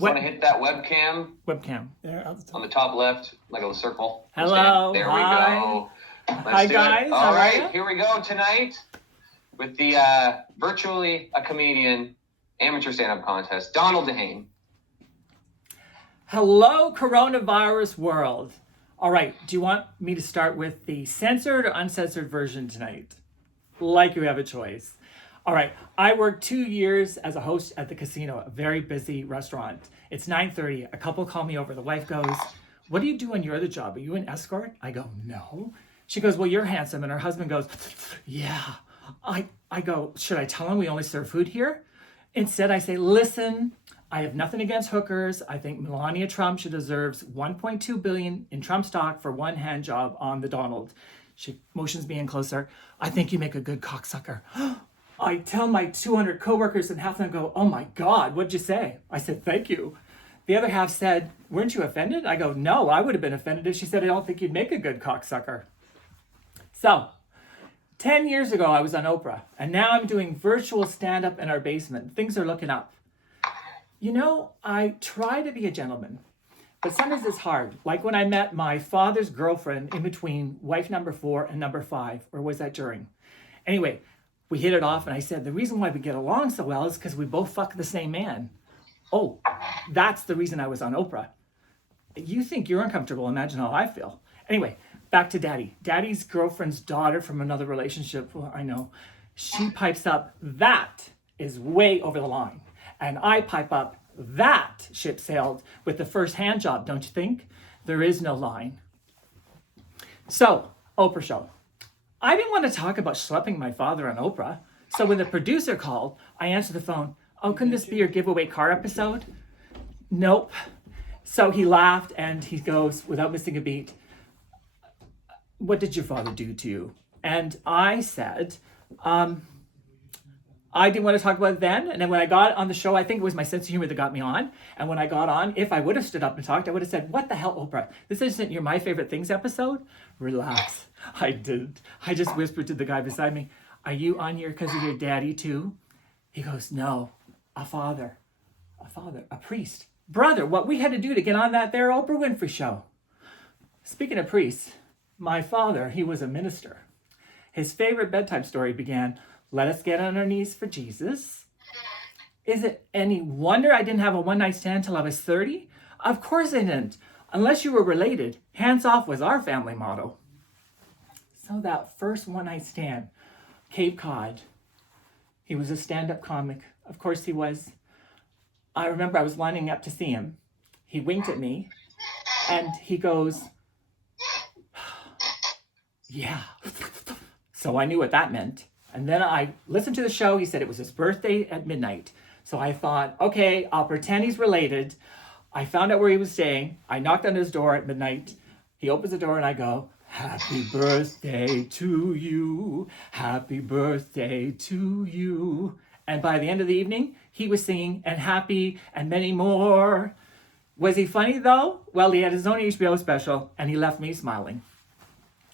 You want to hit that webcam Webcam. There, on the top left, like a little circle. Hello. There Hi. we go. Hi, guys. All right, here we go tonight with the virtually a comedian amateur stand-up contest, Donald DeHane. Hello, coronavirus world. All right, do you want me to start with the censored or uncensored version tonight? Like you have a choice. All right, I worked 2 years as a host at the casino, a very busy restaurant. It's 9:30. A couple call me over. The wife goes, "What do you do on your other job? Are you an escort?" I go, "No." She goes, "Well, you're handsome." And her husband goes, "Yeah." I go, "Should I tell him we only serve food here?" Instead, I say, "Listen, I have nothing against hookers. I think Melania Trump should deserves $1.2 billion in Trump stock for one hand job on the Donald." She motions me in closer. "I think you make a good cocksucker." I tell my 200 coworkers and half of them go, "Oh my God, what'd you say?" I said, "Thank you." The other half said, "Weren't you offended?" I go, "No, I would have been offended if she said I don't think you'd make a good cocksucker." So, 10 years ago, I was on Oprah, and now I'm doing virtual stand-up in our basement. Things are looking up. You know, I try to be a gentleman, but sometimes it's hard. Like when I met my father's girlfriend in between wife number 4 and number 5, or was that during? Anyway, we hit it off, and I said, the reason why we get along so well is because we both fuck the same man. Oh, that's the reason I was on Oprah. You think you're uncomfortable, imagine how I feel. Anyway, back to Daddy. Daddy's girlfriend's daughter from another relationship, well, I know, she pipes up, "That is way over the line." And I pipe up, "That ship sailed with the first hand job, don't you think? There is no line." So, Oprah show. I didn't want to talk about schlepping my father on Oprah. So when the producer called, I answered the phone. "Oh, couldn't this be your giveaway car episode?" "Nope." So he laughed and he goes, without missing a beat, "What did your father do to you?" And I said, I didn't want to talk about it then. And then when I got on the show, I think it was my sense of humor that got me on. And when I got on, if I would have stood up and talked, I would have said, "What the hell, Oprah? This isn't your My Favorite Things episode?" Relax. I didn't. I just whispered to the guy beside me, "Are you on here because of your daddy too?" He goes, "No, a father, a priest. Brother, what we had to do to get on that there Oprah Winfrey show." Speaking of priests, my father, he was a minister. His favorite bedtime story began, "Let us get on our knees for Jesus." Is it any wonder I didn't have a one-night stand till I was 30? Of course I didn't. Unless you were related, hands off was our family motto. So that first one-night stand, Cape Cod, he was a stand-up comic. Of course he was. I remember I was lining up to see him. He winked at me and he goes, "Yeah." So I knew what that meant. And then I listened to the show. He said it was his birthday at midnight. So I thought, okay, I'll pretend he's related. I found out where he was staying. I knocked on his door at midnight. He opens the door and I go, "Happy birthday to you. Happy birthday to you." And by the end of the evening, he was singing "And Happy" and many more. Was he funny though? Well, he had his own HBO special and he left me smiling.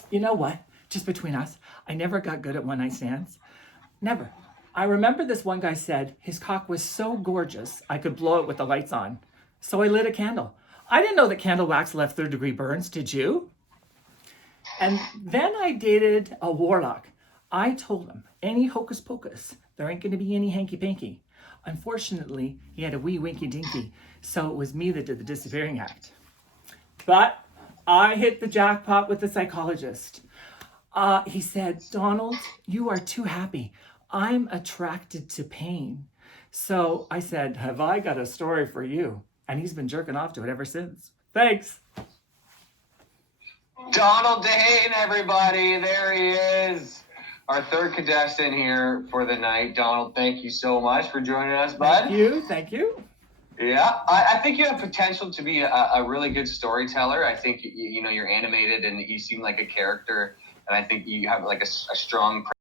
You know what? Just between us, I never got good at one-night stands. Never. I remember this one guy said his cock was so gorgeous I could blow it with the lights on. So I lit a candle. I didn't know that candle wax left third-degree burns, did you? And then I dated a warlock. I told him, any hocus pocus, there ain't gonna be any hanky-panky. Unfortunately, he had a wee winky dinky, so it was me that did the disappearing act. But I hit the jackpot with the psychologist. He said, "Donald, you are too happy. I'm attracted to pain." So I said, "Have I got a story for you?" And he's been jerking off to it ever since. Thanks. Donald DeHane, everybody. There he is. Our third contestant here for the night. Donald, thank you so much for joining us, bud. Thank you. Yeah, I think you have potential to be a really good storyteller. I think, you know, you're animated and you seem like a character. And I think you have like a strong